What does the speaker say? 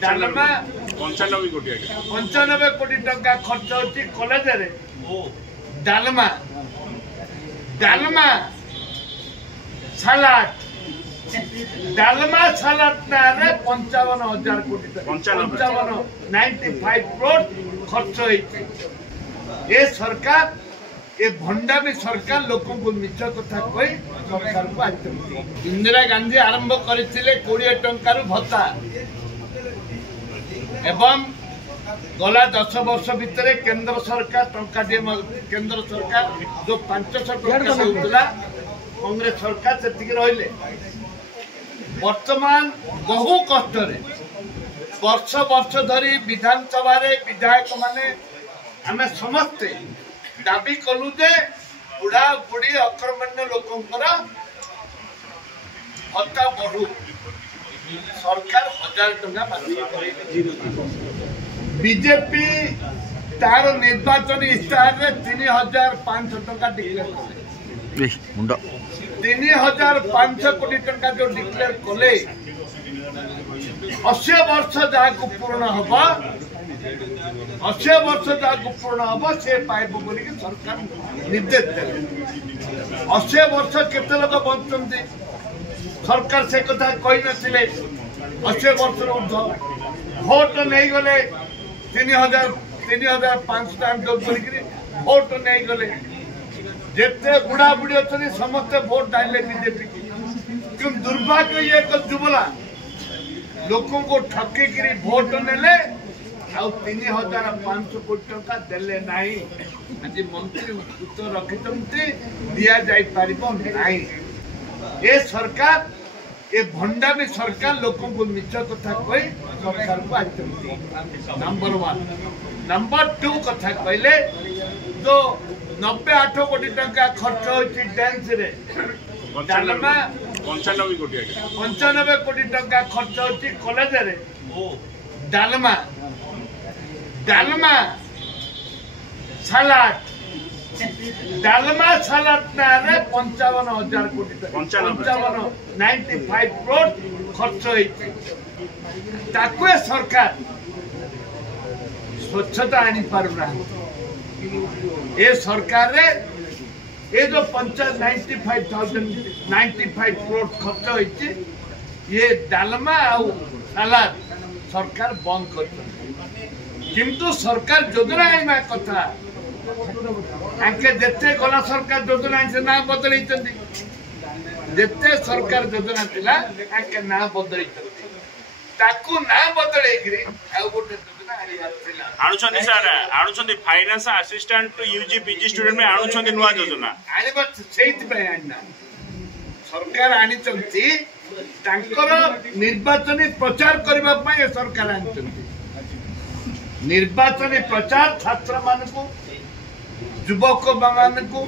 डालमा 95 कोटी टंका खर्च होची कॉलेज रे डालमा सलाद ना 55,000 कोटी टंका 95 करोड़ खर्च होती। ये सरकार ये भंडामी सरकार लोक को मिछ कथा कही सरकार को आचंती। इंदिरा गांधी आरंभ करथिले 20 टंकार भत्ता एवं गला 10 वर्ष भितर केंद्र सरकार टंका केंद्र सरकार जो 500 टंका देउतला कांग्रेस सरकार सेतिक रहिले। वर्तमान बहु कष्ट वर्ष वर्ष धरी विधानसभा विधायक माने आमे समस्ते दाबी कलु जे बुढ़ा बुढ़ी अकर्मण्य लोकंकर भत्ता बढ़ू सरकार 1000 टंका बीजेपी तार निर्वाचन इस्ताहार में 3,500 टंका डिक्लेयर कले 3,500 कोटी टंका जो डिक्लेयर कले 80 वर्ष जहाँ पूर्ण हम 80 वर्ष जहाँ पूर्ण हम से पाइब बोली सरकार निर्देश देले। 80 वर्ष केते लोक बंचुंती सरकार से कथा कही नथिले। 80 वर्ष ऊर्ध्व भोट नहीं गले 3,500 जोग करी भोट नहीं गले जिते बुढ़ा बुढ़ी अच्छे समस्ते भोट डाले बीजेपी क्यों दुर्भाग्य ये जुबला लोकों को ठकिकी भोट नेले आ 3,500 कोटी टंका देले नहीं। आज मंत्री उत्तर रखिंट दि जापर नहीं। ये सरकार ये भंडामी सरकार लोकों को मिछ कथा कही सरकार को आचंती। नंबर 1 नंबर 2 कथा कहले जो 98 कोटी टंका खर्च होची डांस रे डालमा 95 कोटी टंका खर्च होची कॉलेज रे डालमा सलाद ना 55,000 कोटी टंका 95 करोड़ खर्च होती। सरकार स्वच्छता आनी पारुना ये सरकार रे ये जो 95 करोड़ खर्च होती ये डालमा आउ सलाद सरकार बंद कर किंतु सरकार योजना आईमा कथा आंके जेते गला सरकार योजना से ना बदल जेते सरकार योजना थिला आंके ना बदल ताकू ना बदल आ गोटे योजना आणुछंदी सर आणुछंदी finance assistant to UG PG student में आणुछंदी नुवा योजना आनिबा सेहित पे आना सरकार आनी चंती तांकर निर्वाचन प्रचार करबा पय सरकार आनी चंती। निर्वाचन प्रचार छात्र मान को युवक मान को